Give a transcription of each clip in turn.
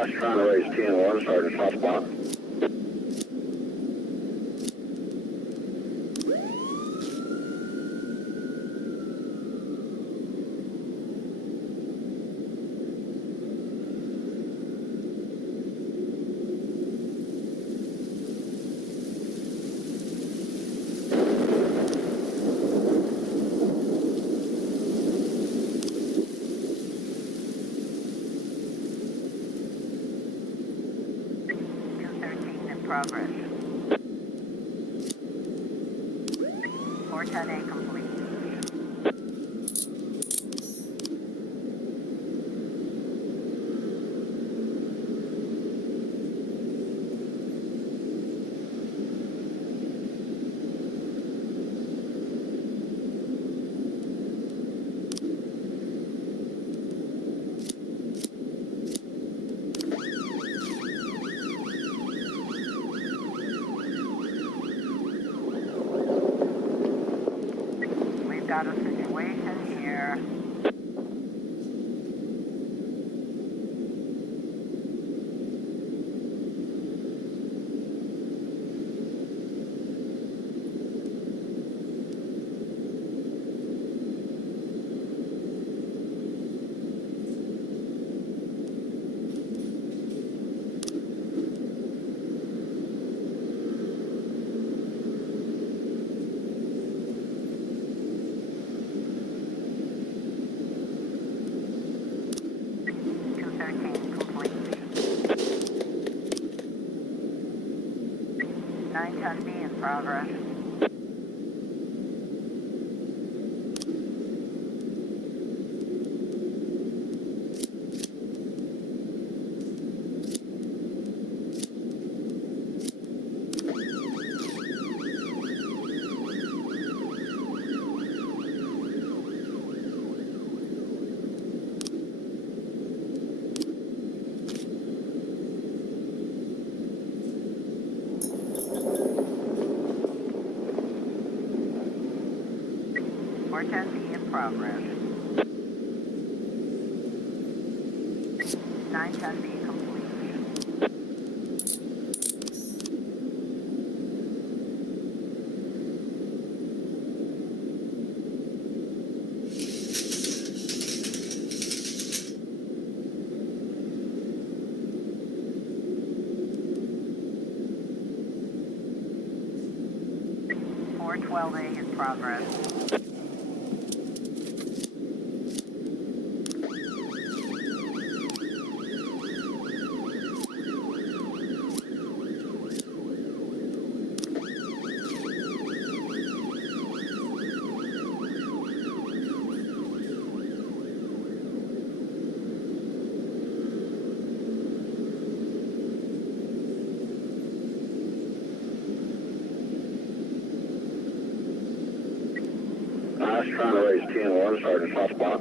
Last trying to raise TN1, Sergeant hot spot. Progress. 410A complete. Got a situation here. Complete. 910B in progress. Or 10B in progress. 910B complete. Or 12A in progress. Last trying to raise TN1, Sergeant hot spot.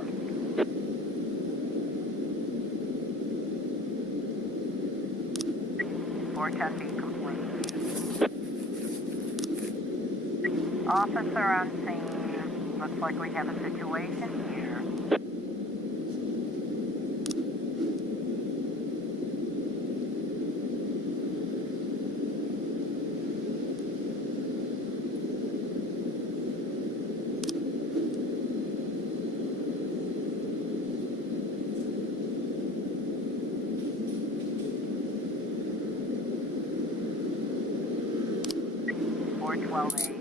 Or 10B complete. Officer on scene. Looks like we have a situation here. Or 12A.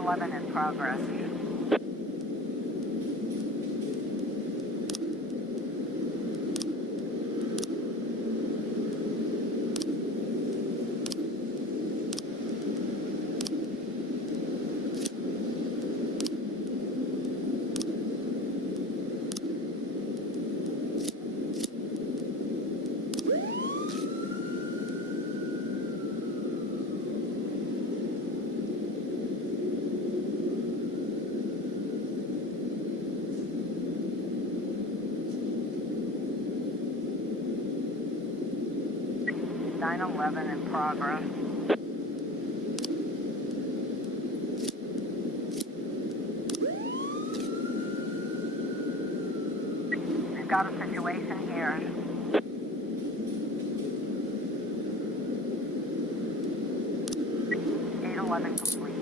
911 in progress. Nine 11 in progress. We've got a situation here. Eight 11 complete.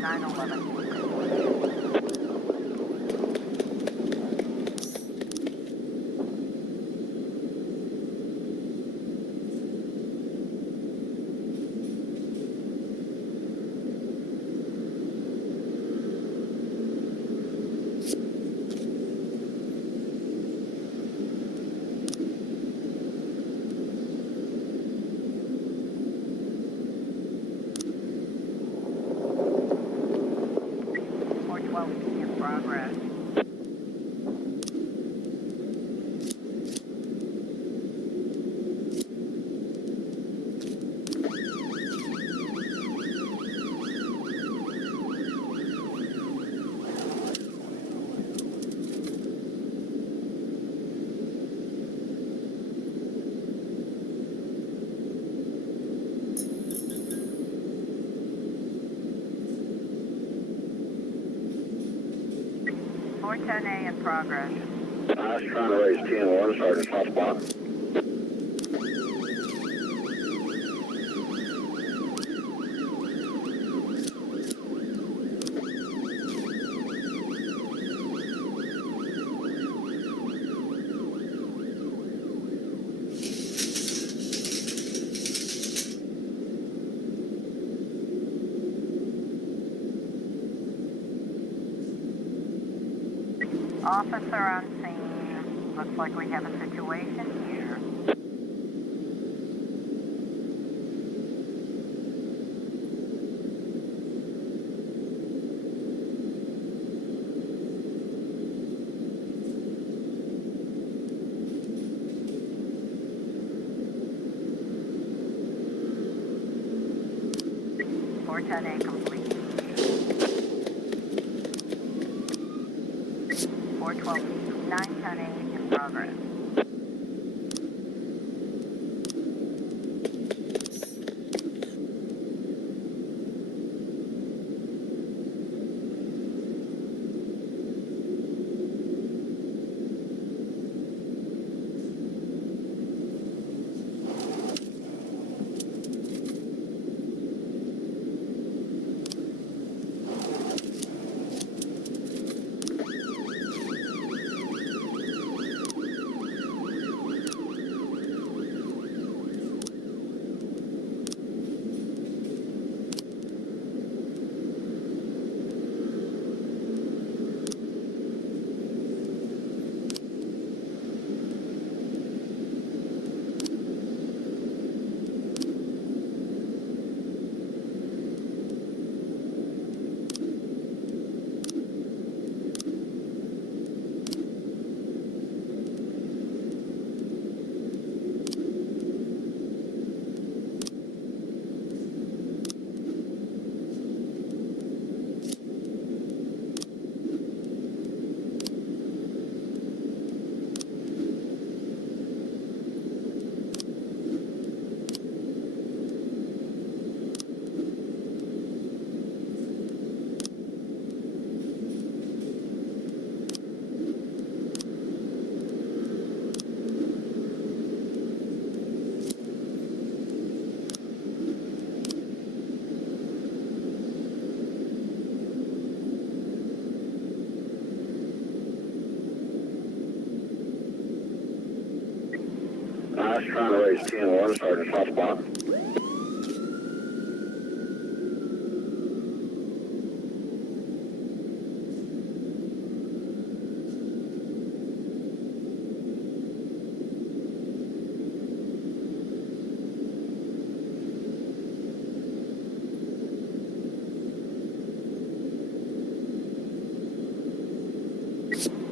Nine 11. In progress. Four 10A in progress. I was trying to raise TN1, Sergeant, top spot. Officer on scene. Looks like we have a situation here. Four 10A complete. 412, 910A in progress. Trying to raise 10-1, Sergeant Foxbot.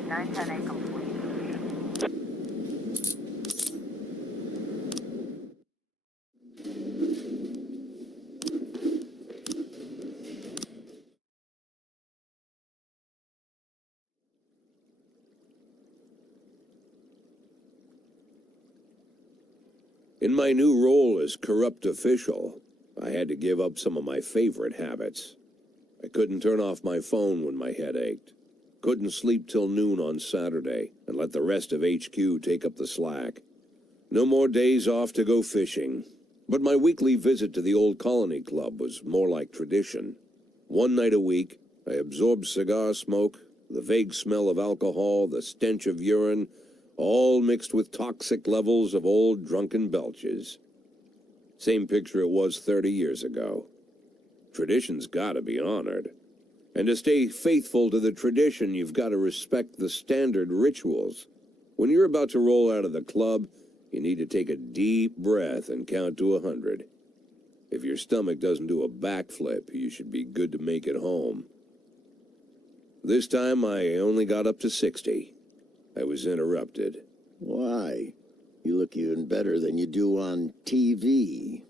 Nine ten eight complete. In my new role as corrupt official, I had to give up some of my favorite habits. I couldn't turn off my phone when my head ached. Couldn't sleep till noon on Saturday and let the rest of HQ take up the slack. No more days off to go fishing. But my weekly visit to the old Colony Club was more like tradition. One night a week, I absorbed cigar smoke, the vague smell of alcohol, the stench of urine, all mixed with toxic levels of old drunken belches. Same picture it was 30 years ago. Tradition's gotta be honored. And to stay faithful to the tradition, you've got to respect the standard rituals. When you're about to roll out of the club, you need to take a deep breath and count to 100. If your stomach doesn't do a backflip, you should be good to make it home. This time, I only got up to 60. I was interrupted. Why? You look even better than you do on TV.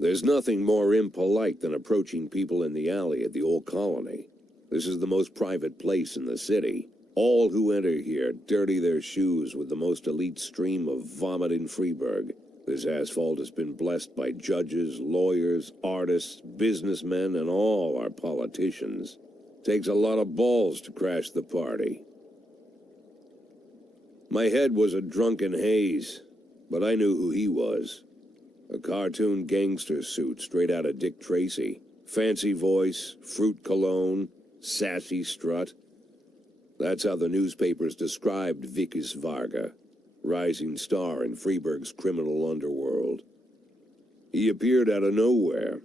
There's nothing more impolite than approaching people in the alley at the old Colony. This is the most private place in the city. All who enter here dirty their shoes with the most elite stream of vomit in Freeburg. This asphalt has been blessed by judges, lawyers, artists, businessmen, and all our politicians. Takes a lot of balls to crash the party. My head was a drunken haze, but I knew who he was. A cartoon gangster suit straight out of Dick Tracy. Fancy voice, fruit cologne, sassy strut. That's how the newspapers described Vikas Varga, rising star in Freeburg's criminal underworld. He appeared out of nowhere,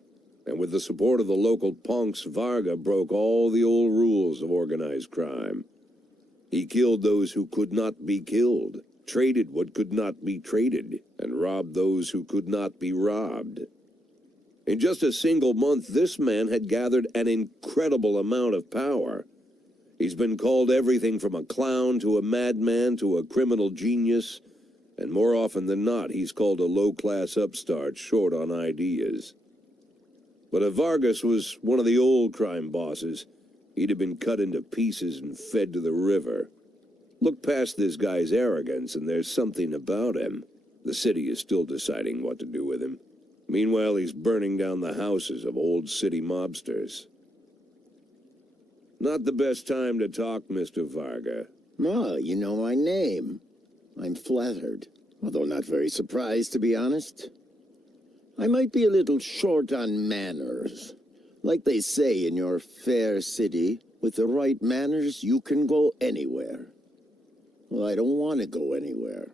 and with the support of the local punks, Varga broke all the old rules of organized crime. He killed those who could not be killed, traded what could not be traded, and robbed those who could not be robbed. In just a single month, this man had gathered an incredible amount of power. He's been called everything from a clown to a madman to a criminal genius, and more often than not, he's called a low-class upstart short on ideas. But if Vargas was one of the old crime bosses, he'd have been cut into pieces and fed to the river. Look past this guy's arrogance, and there's something about him. The city is still deciding what to do with him. Meanwhile, he's burning down the houses of old city mobsters. Not the best time to talk, Mr. Varga. Oh, you know my name. I'm flattered, although not very surprised, to be honest. I might be a little short on manners. Like they say in your fair city, with the right manners, you can go anywhere. Well, I don't want to go anywhere.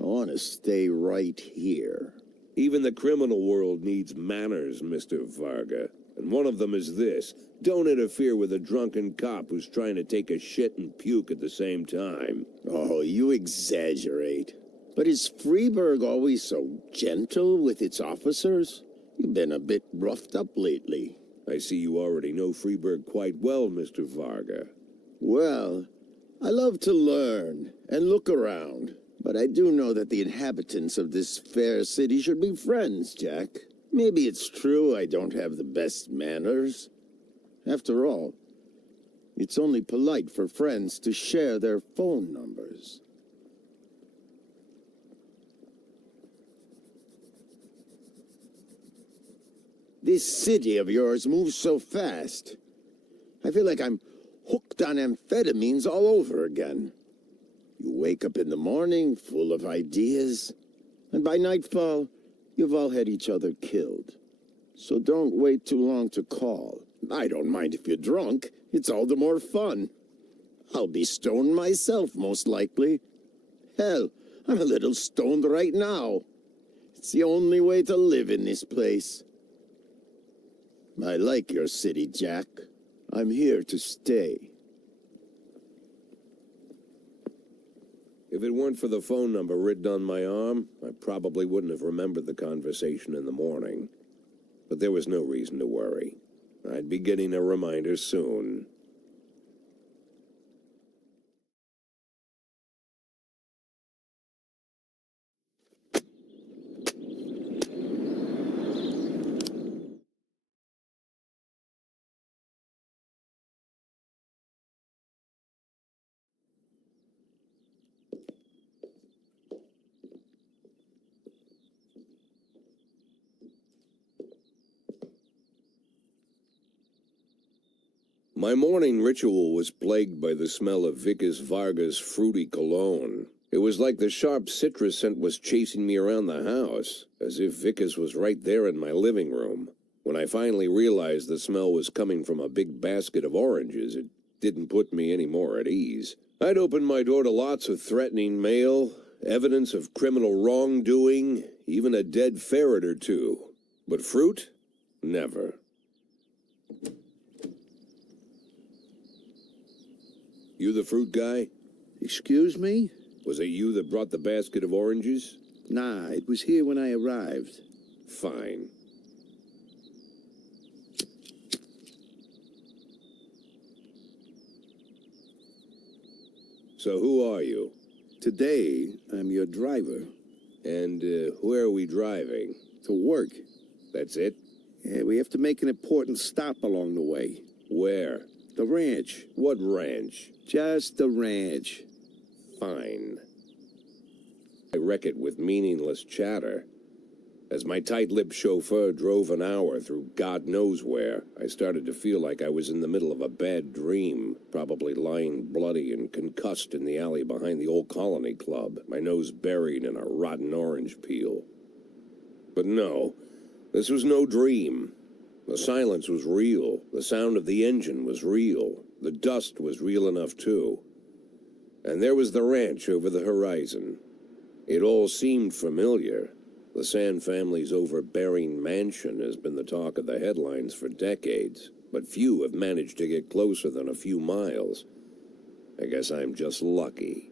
I want to stay right here. Even the criminal world needs manners, Mr. Varga. And one of them is this: don't interfere with a drunken cop who's trying to take a shit and puke at the same time. Oh, you exaggerate. But is Freeburg always so gentle with its officers? You've been a bit roughed up lately. I see you already know Freeburg quite well, Mr. Varga. Well, I love to learn and look around. But I do know that the inhabitants of this fair city should be friends, Jack. Maybe it's true I don't have the best manners. After all, it's only polite for friends to share their phone numbers. This city of yours moves so fast. I feel like I'm hooked on amphetamines all over again. You wake up in the morning full of ideas, and by nightfall, you've all had each other killed. So don't wait too long to call. I don't mind if you're drunk. It's all the more fun. I'll be stoned myself, most likely. Hell, I'm a little stoned right now. It's the only way to live in this place. I like your city, Jack. I'm here to stay. If it weren't for the phone number written on my arm, I probably wouldn't have remembered the conversation in the morning. But there was no reason to worry. I'd be getting a reminder soon. My morning ritual was plagued by the smell of Vickers Vargas' fruity cologne. It was like the sharp citrus scent was chasing me around the house, as if Vickers was right there in my living room. When I finally realized the smell was coming from a big basket of oranges, it didn't put me any more at ease. I'd opened my door to lots of threatening mail, evidence of criminal wrongdoing, even a dead ferret or two. But fruit? Never. You the fruit guy? Excuse me? Was it you that brought the basket of oranges? Nah, it was here when I arrived. Fine. So who are you? Today, I'm your driver. And where are we driving? To work. That's it? Yeah, we have to make an important stop along the way. Where? The ranch. What ranch? Just the ranch. Fine. I wreck it with meaningless chatter. As my tight-lipped chauffeur drove an hour through God knows where, I started to feel like I was in the middle of a bad dream, probably lying bloody and concussed in the alley behind the old Colony Club, my nose buried in a rotten orange peel. But no, this was no dream. The silence was real. The sound of the engine was real. The dust was real enough, too. And there was the ranch over the horizon. It all seemed familiar. The Sand family's overbearing mansion has been the talk of the headlines for decades, but few have managed to get closer than a few miles. I guess I'm just lucky.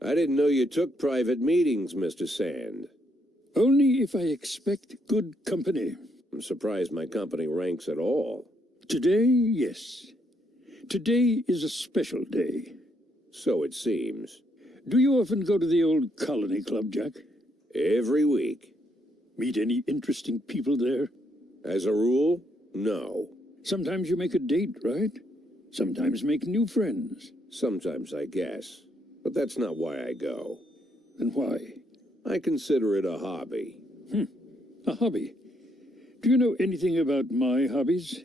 I didn't know you took private meetings, Mr. Sand. Only if I expect good company. I'm surprised my company ranks at all. Today, yes. Today is a special day. So it seems. Do you often go to the old Colony Club, Jack? Every week. Meet any interesting people there? As a rule, no. Sometimes you make a date, right? Sometimes make new friends. Sometimes, I guess. But that's not why I go. And why? I consider it a hobby. A hobby. Do you know anything about my hobbies?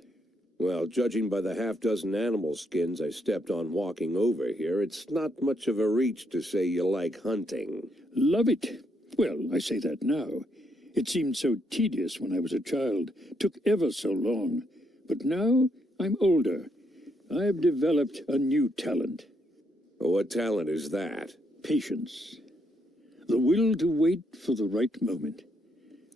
Well, judging by the half-dozen animal skins I stepped on walking over here, it's not much of a reach to say you like hunting. Love it. Well, I say that now. It seemed so tedious when I was a child. Took ever so long. But now I'm older. I've developed a new talent. What talent is that? Patience. The will to wait for the right moment.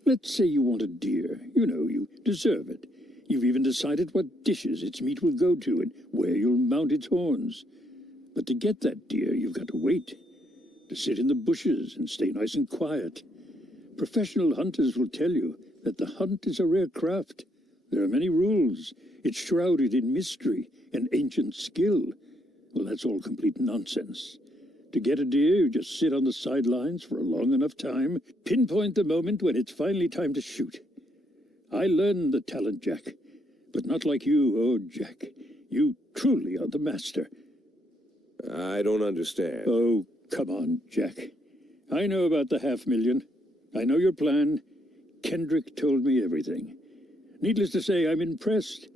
Let's say you want a deer. You know, you deserve it. You've even decided what dishes its meat will go to and where you'll mount its horns. But to get that deer, you've got to wait. To sit in the bushes and stay nice and quiet. Professional hunters will tell you that the hunt is a rare craft. There are many rules. It's shrouded in mystery and ancient skill. Well, that's all complete nonsense. To get a deer, you just sit on the sidelines for a long enough time, pinpoint the moment when it's finally time to shoot. I learned the talent, Jack, but not like you, oh, Jack. You truly are the master. I don't understand. Oh, come on, Jack. I know about the $500,000. I know your plan. Kendrick told me everything. Needless to say, I'm impressed.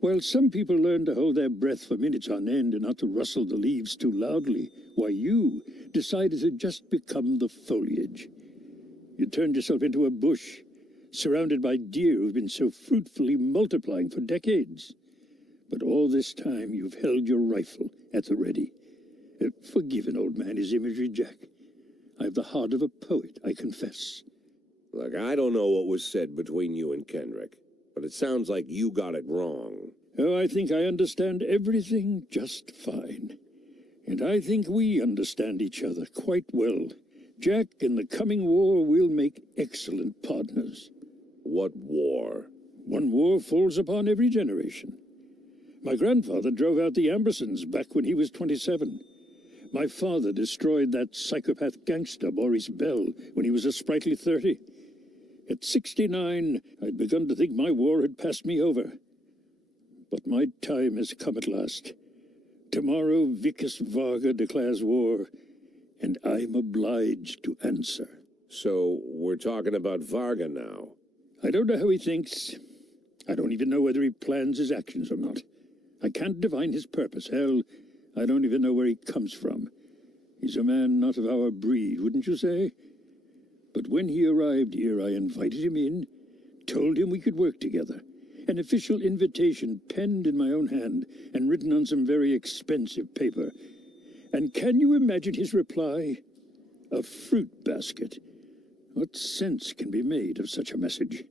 While some people learn to hold their breath for minutes on end and not to rustle the leaves too loudly, why you decided to just become the foliage. You turned yourself into a bush, surrounded by deer who've been so fruitfully multiplying for decades. But all this time you've held your rifle at the ready. Forgive an old man his imagery, Jack. I've the heart of a poet, I confess. Look, I don't know what was said between you and Kendrick, but it sounds like you got it wrong. Oh, I think I understand everything just fine. And I think we understand each other quite well. Jack, in the coming war, we'll make excellent partners. What war? One war falls upon every generation. My grandfather drove out the Ambersons back when he was 27. My father destroyed that psychopath gangster, Maurice Bell, when he was a sprightly 30. At 69, I'd begun to think my war had passed me over. But my time has come at last. Tomorrow, Vickers Varga declares war, and I'm obliged to answer. So, we're talking about Varga now. I don't know how he thinks. I don't even know whether he plans his actions or not. I can't divine his purpose. Hell, I don't even know where he comes from. He's a man not of our breed, wouldn't you say? But when he arrived here, I invited him in, told him we could work together. An official invitation penned in my own hand and written on some very expensive paper. And can you imagine his reply? A fruit basket. What sense can be made of such a message?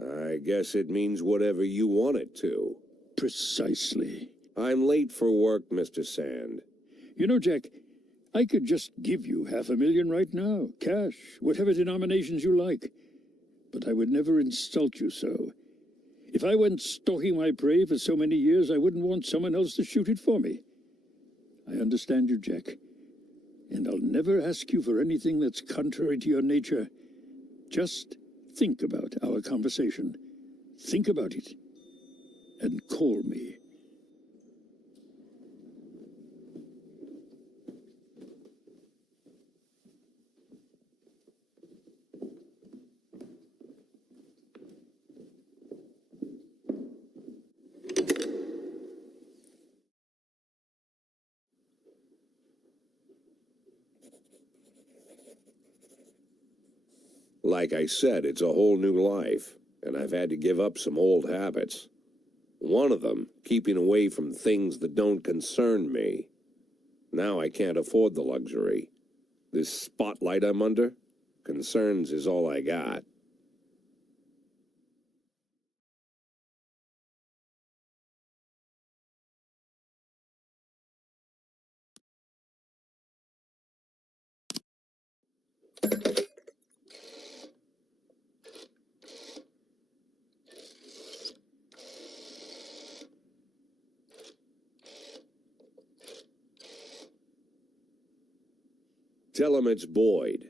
I guess it means whatever you want it to. Precisely. I'm late for work, Mr. Sand. You know, Jack, I could just give you $500,000 right now, cash, whatever denominations you like. But I would never insult you so. If I went stalking my prey for so many years, I wouldn't want someone else to shoot it for me. I understand you, Jack. And I'll never ask you for anything that's contrary to your nature. Just think about our conversation. Think about it. And call me. Like I said, it's a whole new life, and I've had to give up some old habits. One of them, keeping away from things that don't concern me. Now I can't afford the luxury. This spotlight I'm under, concerns is all I got. Tell him it's Boyd.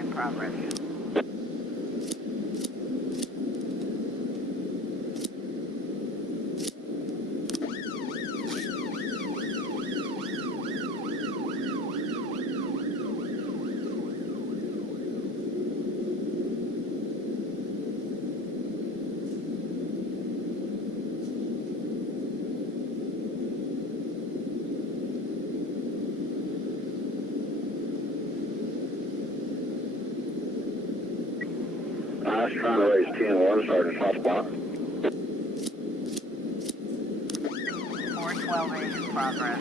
in progress. 1, Sergeant Foxbot. 412A in progress.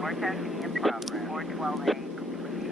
Four 10B in progress. 412A complete.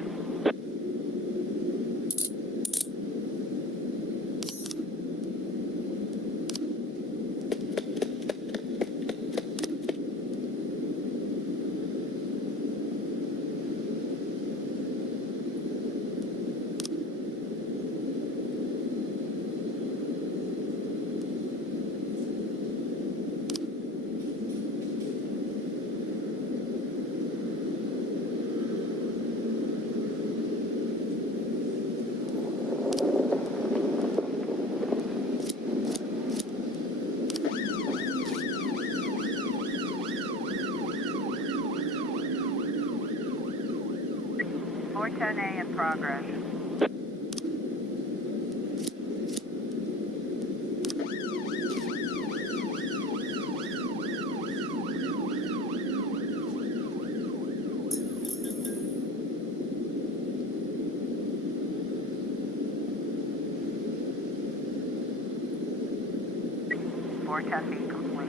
410A in progress. Four 10B complete.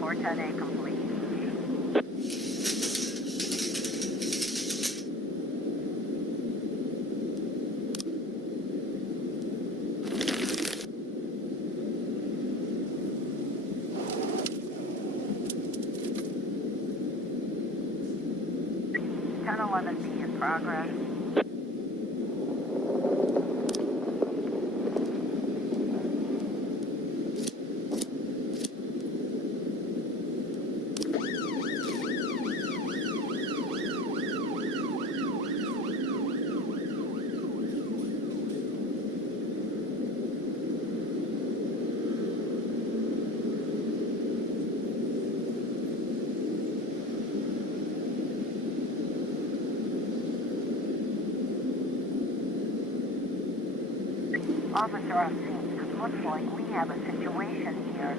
Four 10A complete. Ten 11B in progress. Officer on scene. It looks like we have a situation here.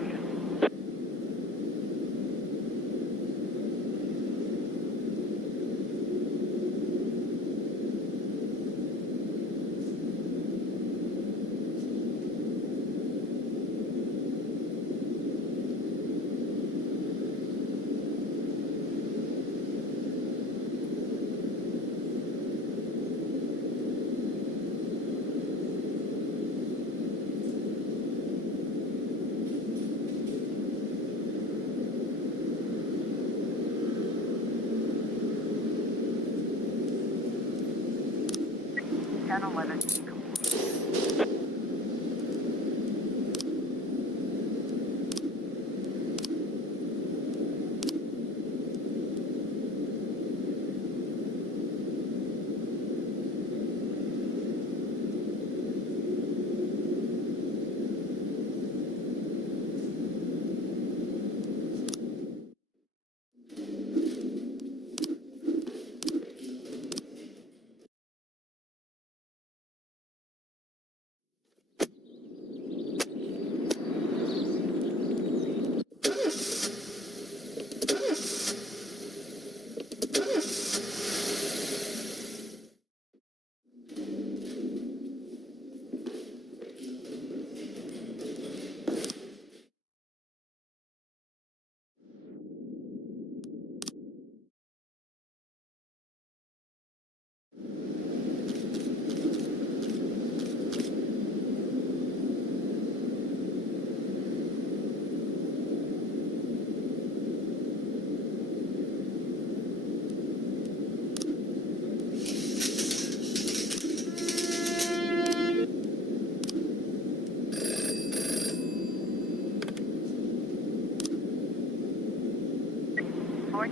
Ten 11B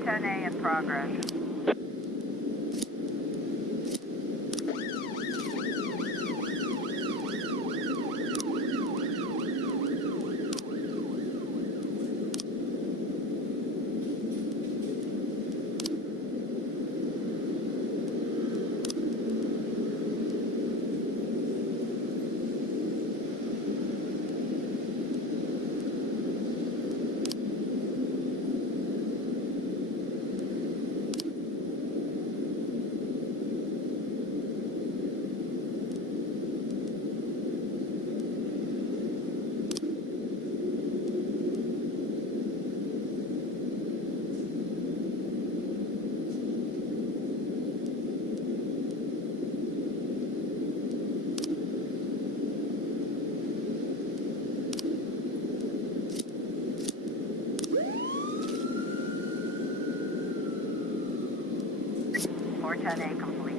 410A in progress. A complete.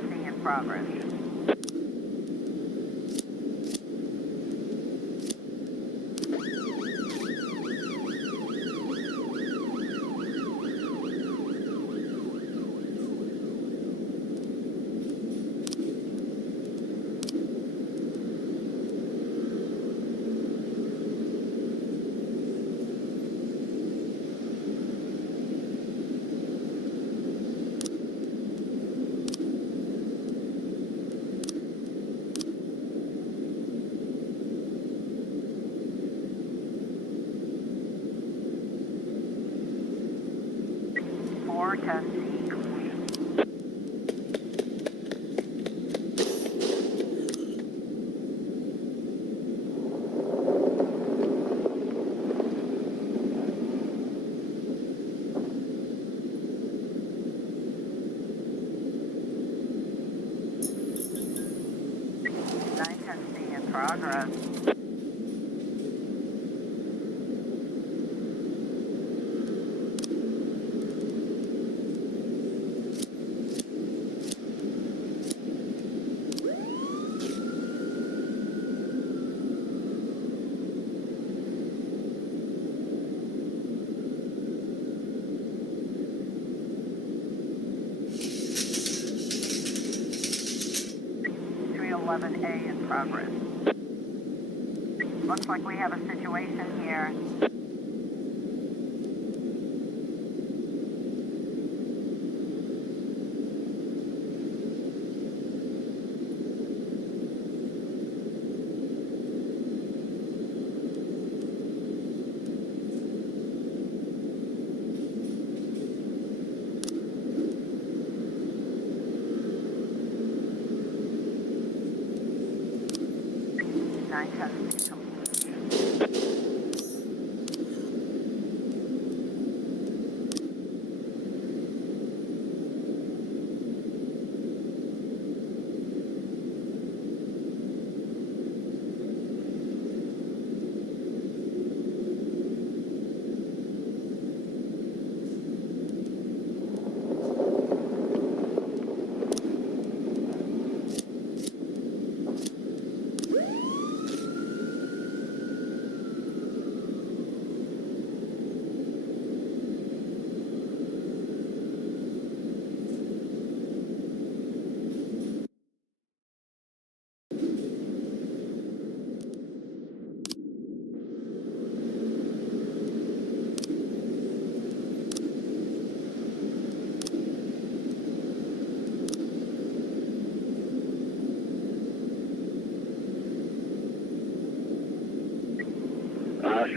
C in progress. C complete. progress. A in progress. Looks like we have a situation here.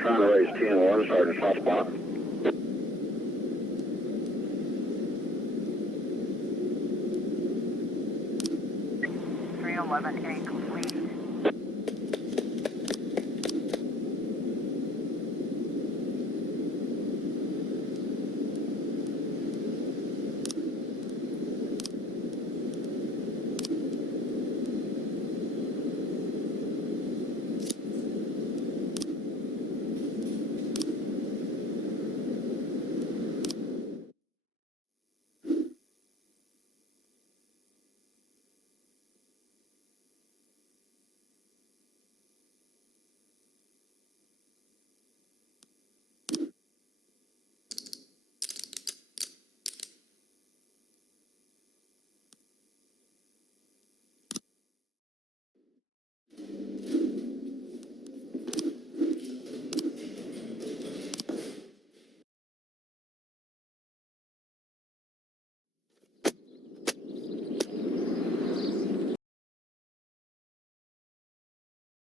Trying to raise TN1, Sergeant Soft Spot. 311A complete.